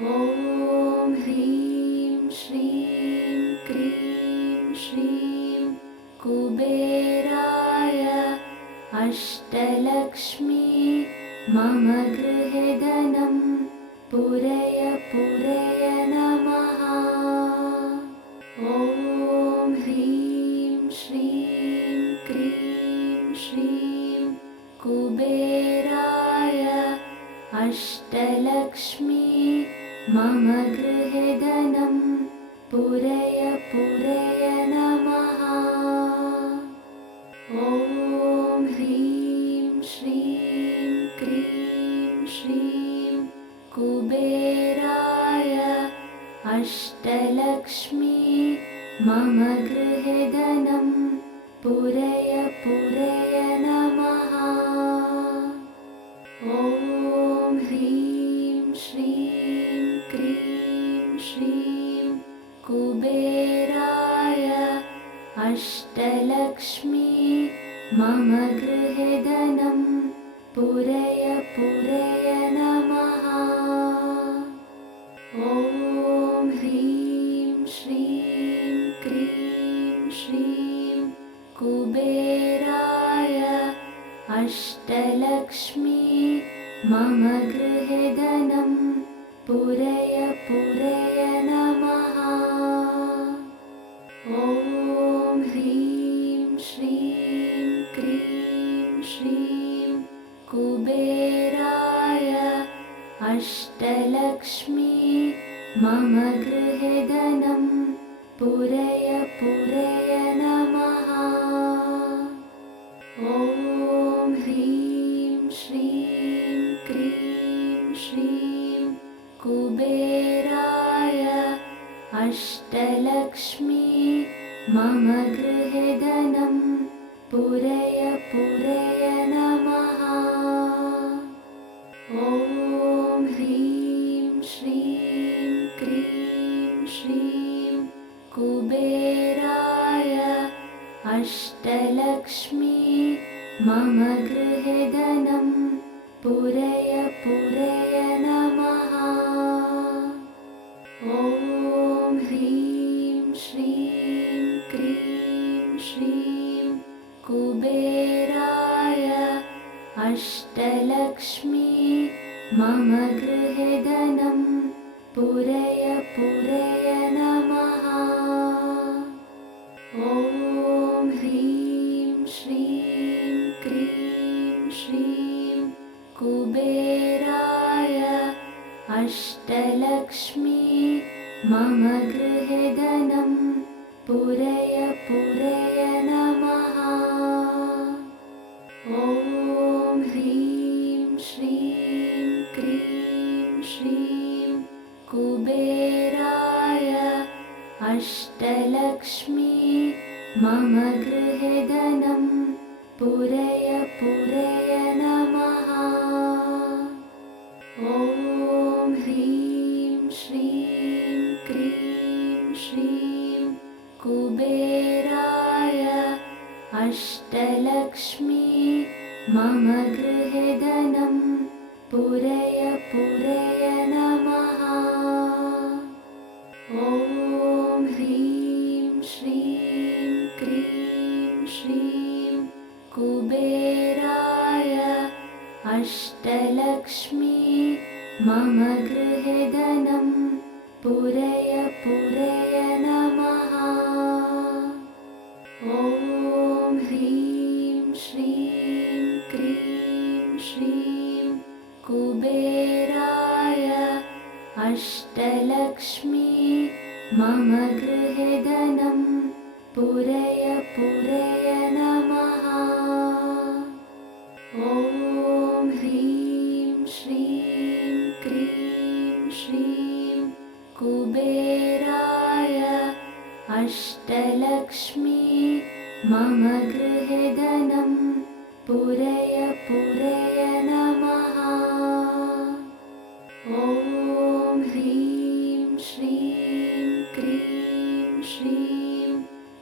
ॐ ह्रीं श्रीं क्रीं श्रीं कुबेराय अष्टलक्ष्मी मम गृहे धनं पूरय पूरय नमः। ॐ ह्रीं श्रीं क्रीं श्रीं कुबेराय अष्टलक्ष्मी मम गृहे धनं पूरय पूरय नमः। ॐ ह्रीं श्रीं क्रीं श्रीं कुबेराय अष्टलक्ष्मी मम गृहे धनं पूरय पूरय नमः। ॐ ह्रीं श्रीं क्रीं श्रीं कुबेराय अष्टलक्ष्मी मम गृहे धनं पूरय पूरय नमः। ॐ ह्रीं श्रीं क्रीं श्रीं कुबेराय अष्टलक्ष्मी मम गृहे धनं पूरय पूरय नमः। ॐ ह्रीं श्रीं क्रीं श्रीं कुबेराय अष्टलक्ष्मी मम गृहे धनं पूरय पूरय नमः। ॐ ह्रीं श्रीं क्रीं श्रीं कुबेराय अष्टलक्ष्मी मम गृहे धनं पूरय पूरय नमः। ॐ ह्रीं श्रीं क्रीं श्रीं कुबेराय अष्टलक्ष्मी मम गृहे धनं पूरय पूरय नमः। ॐ ह्रीं श्रीं क्रीं श्रीं कुबेराय अष्टलक्ष्मी मम गृहे धनं पूरय पूरय नमः। ॐ ह्रीं श्रीं क्रीं श्रीं कुबेराय अष्टलक्ष्मी मम गृहे धनं पूरय पूरय नमः। ॐ ह्रीं श्रीं क्रीं श्रीं कुबेराय अष्टलक्ष्मी मम गृहे धनं पूरय पूरय नमः। ॐ ह्रीं श्रीं क्रीं श्रीं कुबेराय अष्टलक्ष्मी मम गृहे धनं पूरय पूरय नमः। ॐ ह्रीं श्रीं क्रीं श्रीं कुबेराय अष्टलक्ष्मी मम गृहे धनं पूरय पूरय नमः। ॐ ह्रीं श्रीं क्रीं श्रीं कुबेराय अष्टलक्ष्मी मम गृहे धनं पूरय पूरय नमः। ॐ ह्रीं श्रीं क्रीं श्रीं कुबेराय अष्टलक्ष्मी मम गृहे धनं पूरय पूरय नमः। ॐ ह्रीं श्रीं क्रीं श्रीं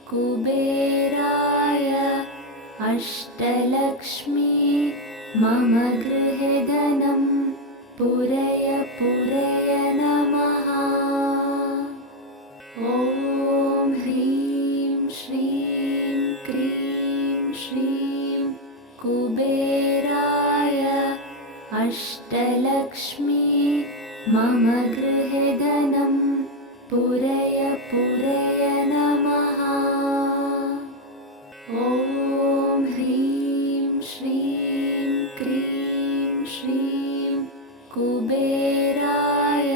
कुबेराय अष्टलक्ष्मी मम गृहे धनं पूरय पूरय नमः। मम गृहे धनं पूरय पूरय नमः। ॐ ह्रीं श्रीं क्रीं श्रीं कुबेराय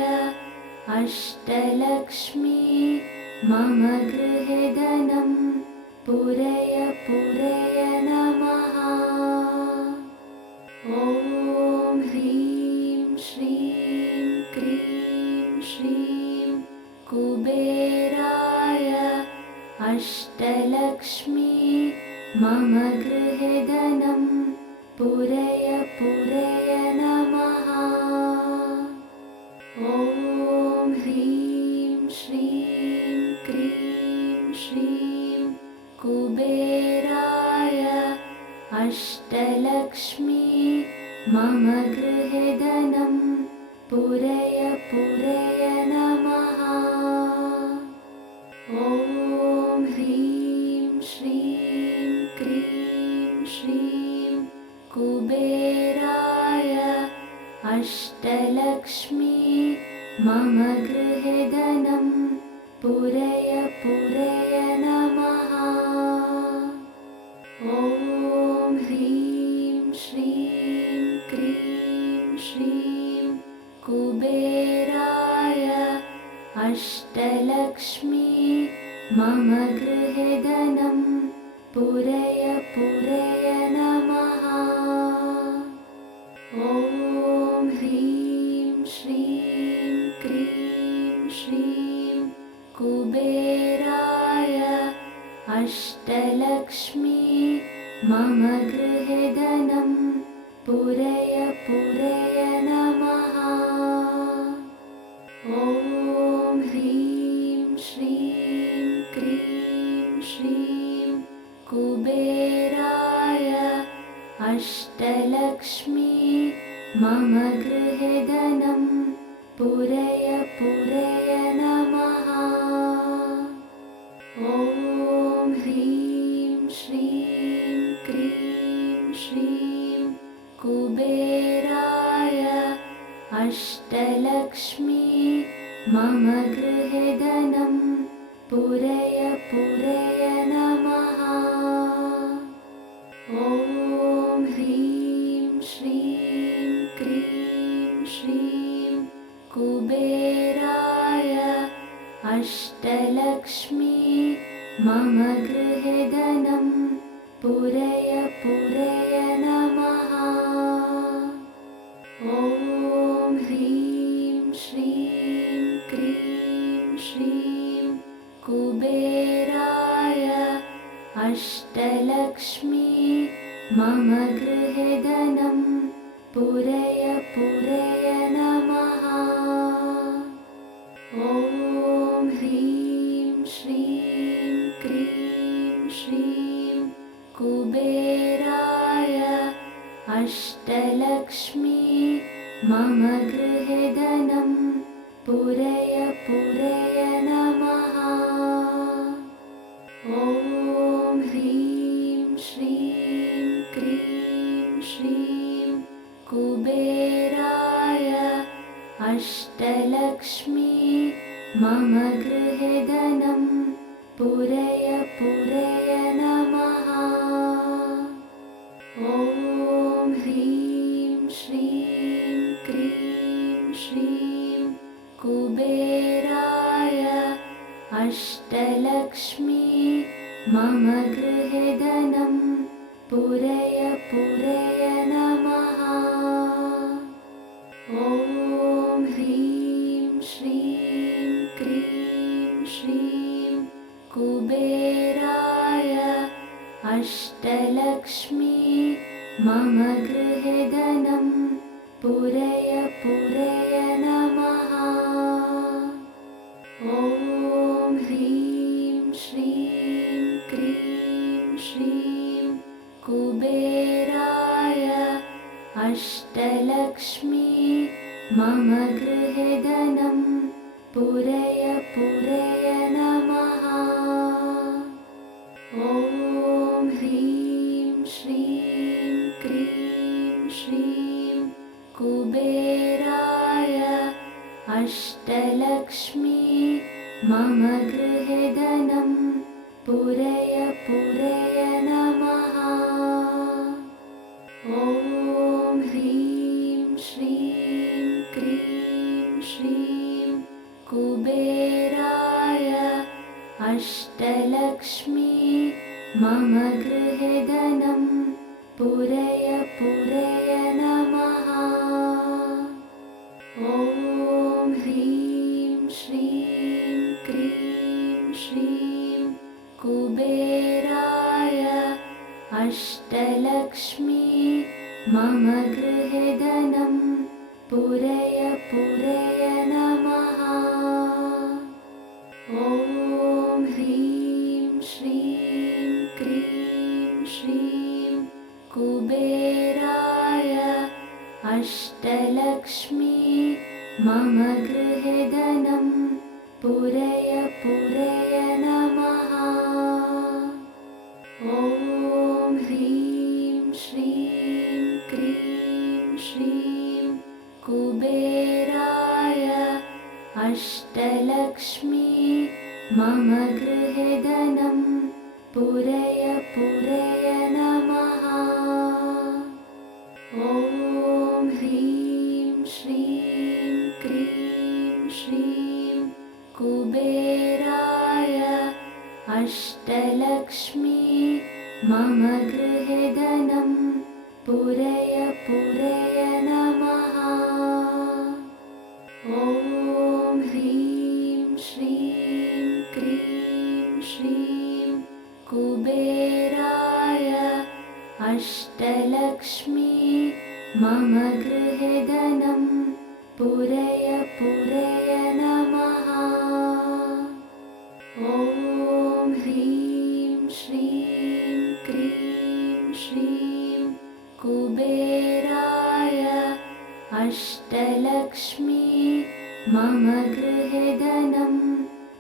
अष्टलक्ष्मी मम गृहे धनं पूरय पूरय नमः। ॐ ह्रीं श्रीं क्रीं श्रीं कुबेराय अष्टलक्ष्मी मम गृहे धनं पूरय पूरय नमः। ॐ ह्रीं श्रीं क्रीं श्रीं कुबेराय अष्टलक्ष्मी मम गृहे धनं पूरय पूरय नमः। ॐ ह्रीं श्रीं क्रीं श्रीं कुबेराय अष्टलक्ष्मी मम गृहे धनं पूरय पूरय नमः। ॐ ह्रीं श्रीं क्रीं श्रीं कुबेराय अष्टलक्ष्मी मम गृहे धनं पूरय पूरय नमः। ॐ ह्रीं श्रीं क्रीं श्रीं कुबेराय अष्टलक्ष्मी मम गृहे धनं पूरय पूरय नमः। ॐ ह्रीं श्रीं क्रीं श्रीं कुबेराय अष्टलक्ष्मी मम गृहे धनं पूरय पूरय नमः। ॐ ह्रीं श्रीं क्रीं श्रीं कुबेराय अष्टलक्ष्मी मम गृहे धनं पूरय पूरय नमः। ॐ ह्रीं श्रीं क्रीं श्रीं कुबेराय अष्टलक्ष्मी मम गृहे धनं पूरय पूरय नमः। ॐ ह्रीं श्रीं क्रीं श्रीं कुबेराय अष्टलक्ष्मी मम गृहे धनं पूरय पूरय नमः। ॐ ह्रीं श्रीं क्रीं श्रीं कुबेराय अष्टलक्ष्मी मम गृहे धनं पूरय पूरय नमः। ॐ ह्रीं श्रीं क्रीं श्रीं कुबेराय अष्टलक्ष्मी मम गृहे धनं पूरय पूरय नमः। ॐ ह्रीं श्रीं क्रीं श्रीं कुबेराय अष्टलक्ष्मी मम गृहे धनं पूरय पूरय नमः। ॐ ह्रीं श्रीं क्रीं श्रीं कुबेराय अष्टलक्ष्मी मम गृहे धनं पूरय पूरय नमः। ॐ ह्रीं श्रीं क्रीं श्रीं कुबेराय अष्टलक्ष्मी मम गृहे धनं पूरय पूरय नमः। ॐ ह्रीं श्रीं क्रीं श्रीं कुबेराय अष्टलक्ष्मी मम गृहे धनं पूरय पूरय नमः। ॐ ह्रीं श्रीं क्रीं श्रीं कुबेराय अष्टलक्ष्मी मम गृहे धनं पूरय पूरय नमः। ॐ ह्रीं श्रीं क्रीं श्रीं कुबेराय अष्टलक्ष्मी मम गृहे धनं पूरय पूरय नमः। ॐ ह्रीं श्रीं क्रीं श्रीं कुबेराय अष्टलक्ष्मी मम गृहे धनं पूरय पूरय नमः। ॐ ह्रीं श्रीं क्रीं श्रीं कुबेराय अष्टलक्ष्मी मम गृहे धनं पूरय पूरय नमः। ॐ ह्रीं श्रीं क्रीं श्रीं कुबेराय अष्टलक्ष्मी मम गृहे धनं पूरय पूरय नमः। ॐ ह्रीं श्रीं क्रीं श्रीं कुबेराय अष्टलक्ष्मी मम गृहे धनं पूरय पूरय नमः। ॐ ह्रीं श्रीं क्रीं श्रीं कुबेराय अष्टलक्ष्मी मम गृहे धनं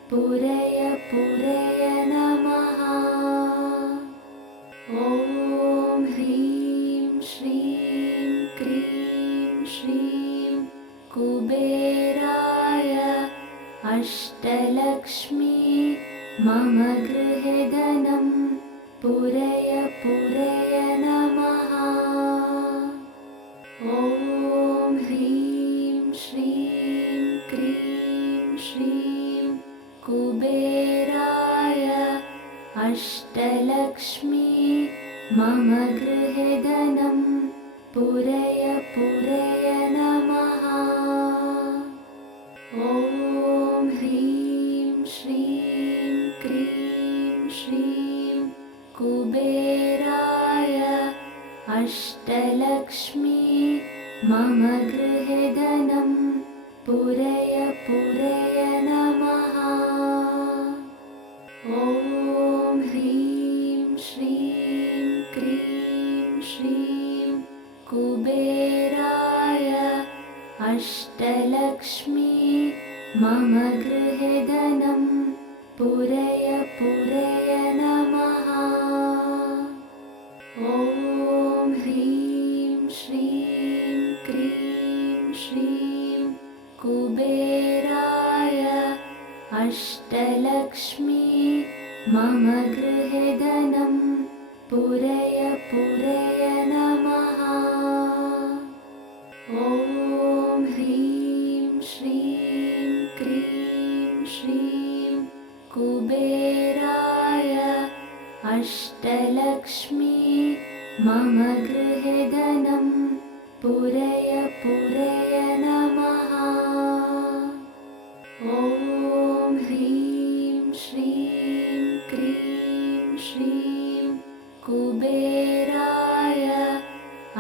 पूरय पूरय नमः। ॐ ह्रीं श्रीं क्रीं श्रीं कुबेराय अष्टलक्ष्मी मम गृहे धनं पूरय पूरय नमः। ॐ ह्रीं श्रीं क्रीं श्रीं कुबेराय अष्टलक्ष्मी मम गृहे धनं पूरय पूरय नमः। ॐ ह्रीं श्रीं क्रीं श्रीं कुबेराय अष्टलक्ष्मी मम गृहे धनं पूरय पूरय नमः। ॐ ह्रीं श्रीं क्रीं श्रीं कुबेराय अष्टलक्ष्मी मम गृहे धनं पूरय पूरय नमः। ॐ ह्रीं श्रीं क्रीं श्रीं कुबेराय अष्टलक्ष्मी मम गृहे धनं पूरय पूरय नमः। ॐ ह्रीं श्रीं क्रीं श्रीं कुबेराय अष्टलक्ष्मी मम गृहे धनं पूरय पूरय नमः। ॐ ह्रीं श्रीं क्रीं श्रीं कुबेराय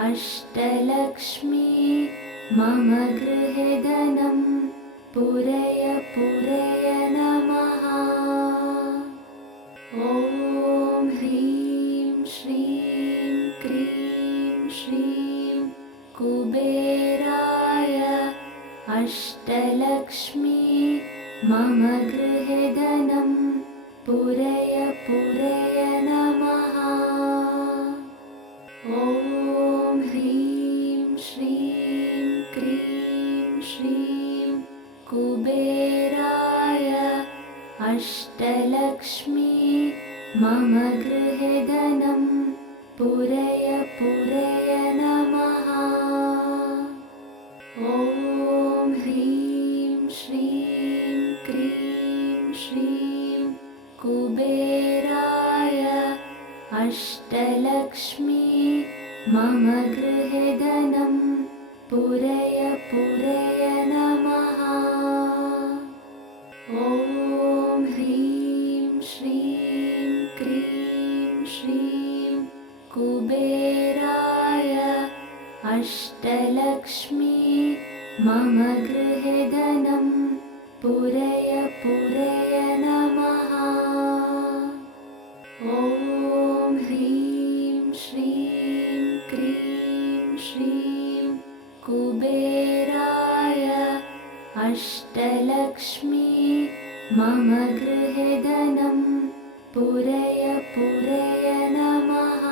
अष्टलक्ष्मी मम गृहे धनं पूरय पूरय नमः। ॐ ह्रीं श्रीं क्रीं श्रीं कुबेराय अष्टलक्ष्मी मम गृहे धनं पूरय पूरय नमः। ॐ ह्रीं श्रीं क्रीं श्रीं कुबेराय अष्टलक्ष्मी मम गृहे धनं पूरय पूरय नमः। ॐ ह्रीं श्रीं क्रीं श्रीं कुबेराय अष्टलक्ष्मी मम गृहे धनं पूरय पूरय नमः। ॐ ह्रीं श्रीं क्रीं श्रीं कुबेराय अष्टलक्ष्मी मम गृहे धनं पूरय पूरय नमः। ॐ ह्रीं श्रीं क्रीं श्रीं कुबेराय अष्टलक्ष्मी मम गृहे धनं पूरय पूरय नमः।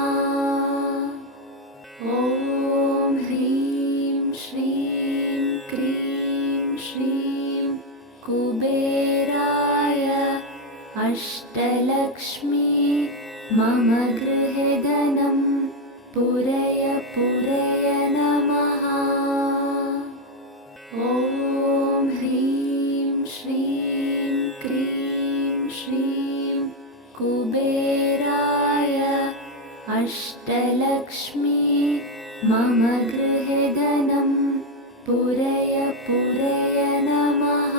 ॐ ह्रीं श्रीं क्रीं श्रीं कुबेराय अष्टलक्ष्मी मम गृहे धनं पूरय पूरय नमः। ॐ ह्रीं श्रीं क्रीं श्रीं कुबेराय अष्टलक्ष्मी मम गृहे धनं पूरय पूरय नमः।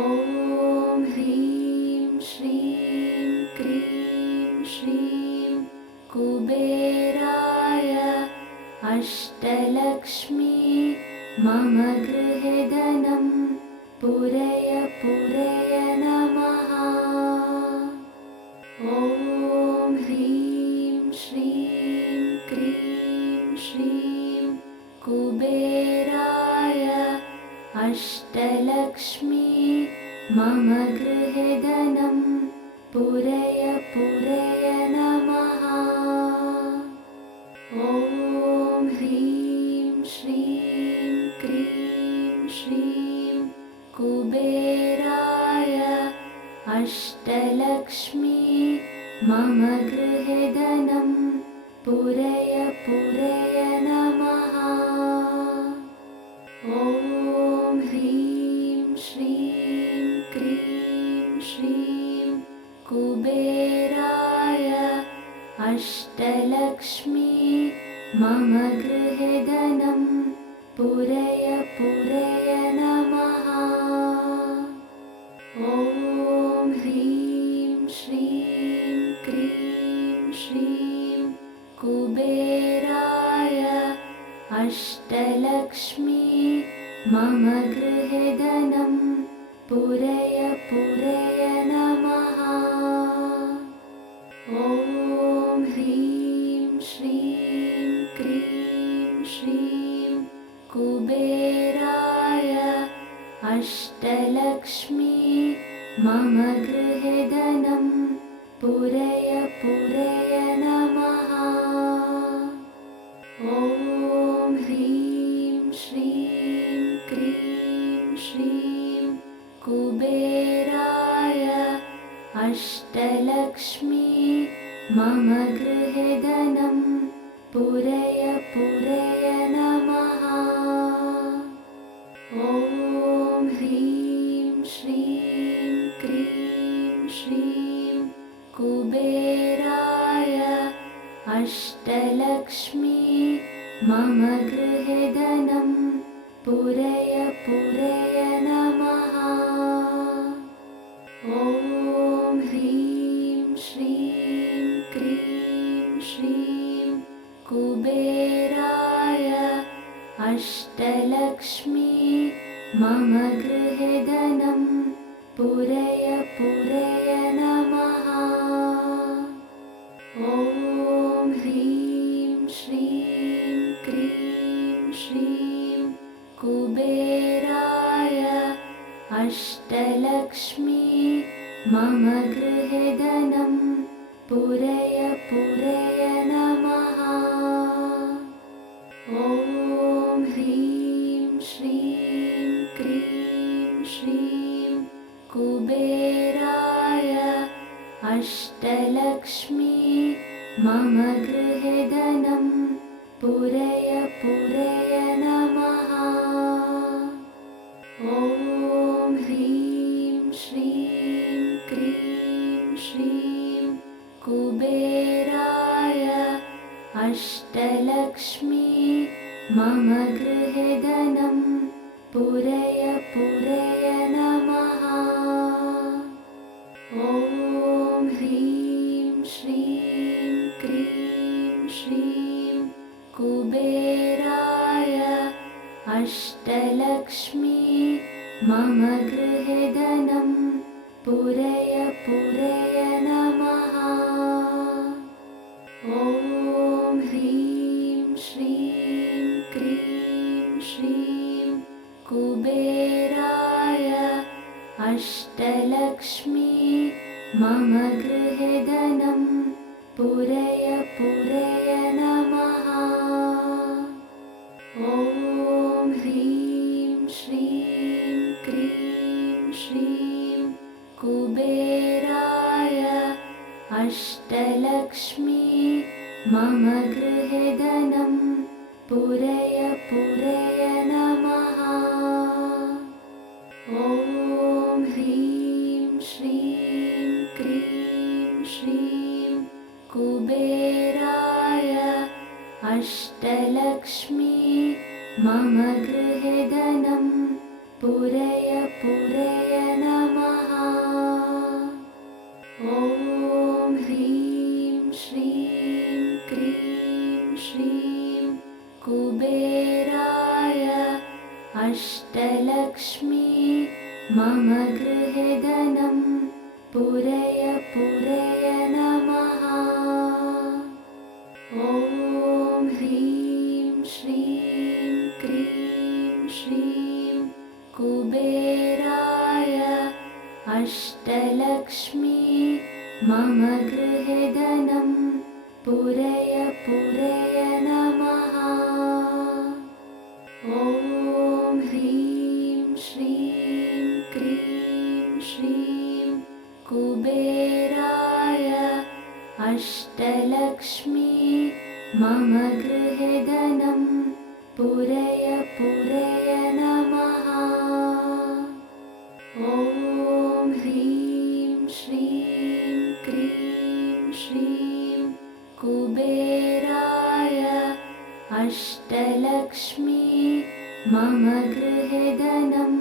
ॐ ह्रीं श्रीं क्रीं श्रीं कुबेराय अष्टलक्ष्मी मम गृहे धनं पूरय पूरय नमः। ॐ ह्रीं श्रीं क्रीं श्रीं कुबेराय अष्टलक्ष्मी मम गृहे धनं पूरय पूरय नमः। ॐ ह्रीं श्रीं क्रीं श्रीं कुबेराय अष्टलक्ष्मी मम गृहे धनं पूरय पूरय नमः। ॐ ह्रीं श्रीं क्रीं श्रीं कुबेराय अष्टलक्ष्मी मम गृहे धनं पूरय पूरय नमः। ॐ ह्रीं श्रीं क्रीं श्रीं कुबेराय अष्टलक्ष्मी मम गृहे धनं पूरय पूरय नमः। ॐ ह्रीं श्रीं क्रीं श्रीं कुबेराय अष्टलक्ष्मी मम गृहे धनं पूरय पूरय नमः। ॐ ह्रीं श्रीं क्रीं श्रीं कुबेराय अष्टलक्ष्मी मम गृहे धनं पूरय पूरय नमः। ॐ ह्रीं श्रीं क्रीं श्रीं कुबेराय अष्टलक्ष्मी मम गृहे धनं पूरय पूरय नमः। ॐ ह्रीं श्रीं क्रीं श्रीं कुबेराय अष्टलक्ष्मी मम गृहे धनं पूरय पूरय नमः। ॐ ह्रीं श्रीं क्रीं श्रीं कुबेराय अष्टलक्ष्मी मम गृहे धनं पूरय पूरय नमः। ॐ ह्रीं श्रीं कुबेराय अष्टलक्ष्मी मम गृहे धनं पूरय पूरय नमः। ॐ ह्रीं श्रीं क्रीं श्रीं कुबेराय अष्टलक्ष्मी मम गृहे धनं पूरय पूरय नमः। ॐ ह्रीं श्रीं क्रीं श्रीं कुबेराय अष्टलक्ष्मी मम गृहे धनं पूरय पूरय नमः। ॐ ह्रीं श्रीं क्रीं श्रीं कुबेराय अष्टलक्ष्मी मम गृहे धनं पूरय पूरय नमः। ॐ ह्रीं श्रीं क्रीं श्रीं कुबेराय अष्टलक्ष्मी मम गृहे धनं पूरय पूरय नमः। ॐ ह्रीं श्रीं क्रीं श्रीं कुबेराय अष्टलक्ष्मी मम गृहे धनं पूरय पूरय नमः। ॐ ह्रीं श्रीं क्रीं श्रीं कुबेराय अष्टलक्ष्मी मम गृहे धनं पूरय पूरय नमः। ॐ ह्रीं श्रीं क्रीं श्रीं कुबेराय अष्टलक्ष्मी मम गृहे धनं पूरय पूरय नमः। ॐ ह्रीं श्रीं क्रीं श्रीं कुबेराय अष्टलक्ष्मी मम गृहे धनं पूरय पूरय नमः। ॐ ह्रीं श्रीं क्रीं श्रीं कुबेराय अष्टलक्ष्मी मम गृहे धनं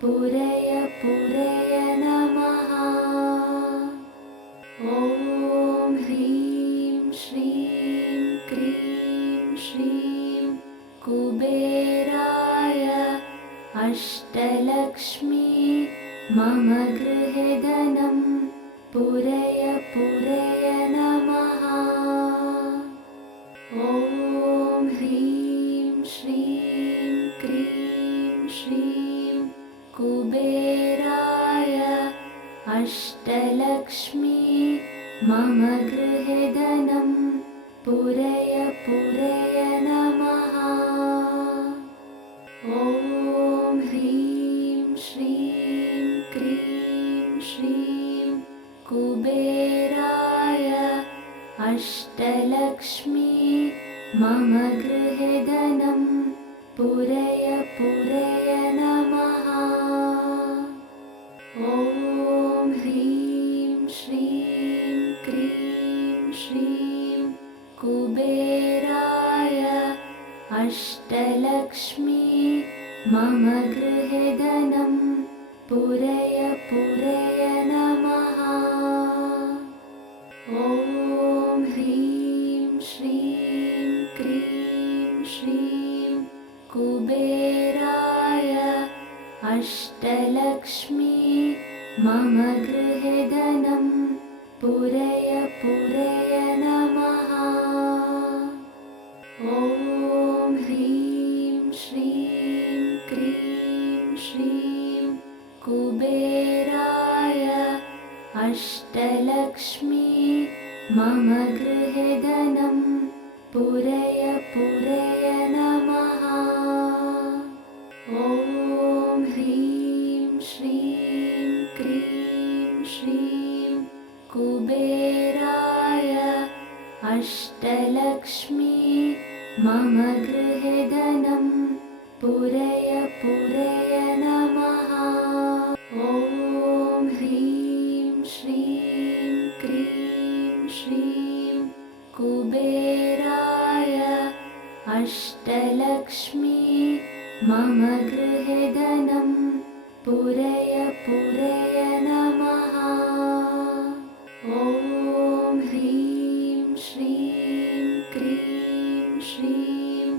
पूरय पूरय नमः। ॐ ह्रीं श्रीं क्रीं श्रीं कुबेराय अष्टलक्ष्मी मम गृहे धनं पूरय पूरय नमः। ॐ ह्रीं श्रीं क्रीं श्रीं कुबेराय अष्टलक्ष्मी मम गृहे धनं पूरय पूरय नमः। ॐ ह्रीं श्रीं क्रीं श्रीं कुबेराय अष्टलक्ष्मी मम गृहे धनं पूरय पूरय नमः। ॐ ह्रीं श्रीं क्रीं श्रीं कुबेराय अष्टलक्ष्मी मम गृहे धनं पूरय पूरय नमः। ॐ ह्रीं श्रीं क्रीं श्रीं कुबेराय अष्टलक्ष्मी मम गृहे धनं पूरय पूरय नमः। ॐ ह्रीं श्रीं क्रीं श्रीं कुबेराय अष्टलक्ष्मी मम गृहे धनं पूरय पूरय नमः। ॐ ह्रीं श्रीं क्रीं मम गृहे धनं पूरय पूरय नमः। ॐ ह्रीं श्रीं क्रीं श्रीं कुबेराय अष्टलक्ष्मी मम गृहे धनं पूरय पूरय नमः। ॐ ह्रीं श्रीं क्रीं श्रीं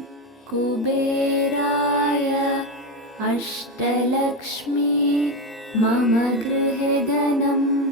कुबेराय अष्टलक्ष्मी मम गृहे धनं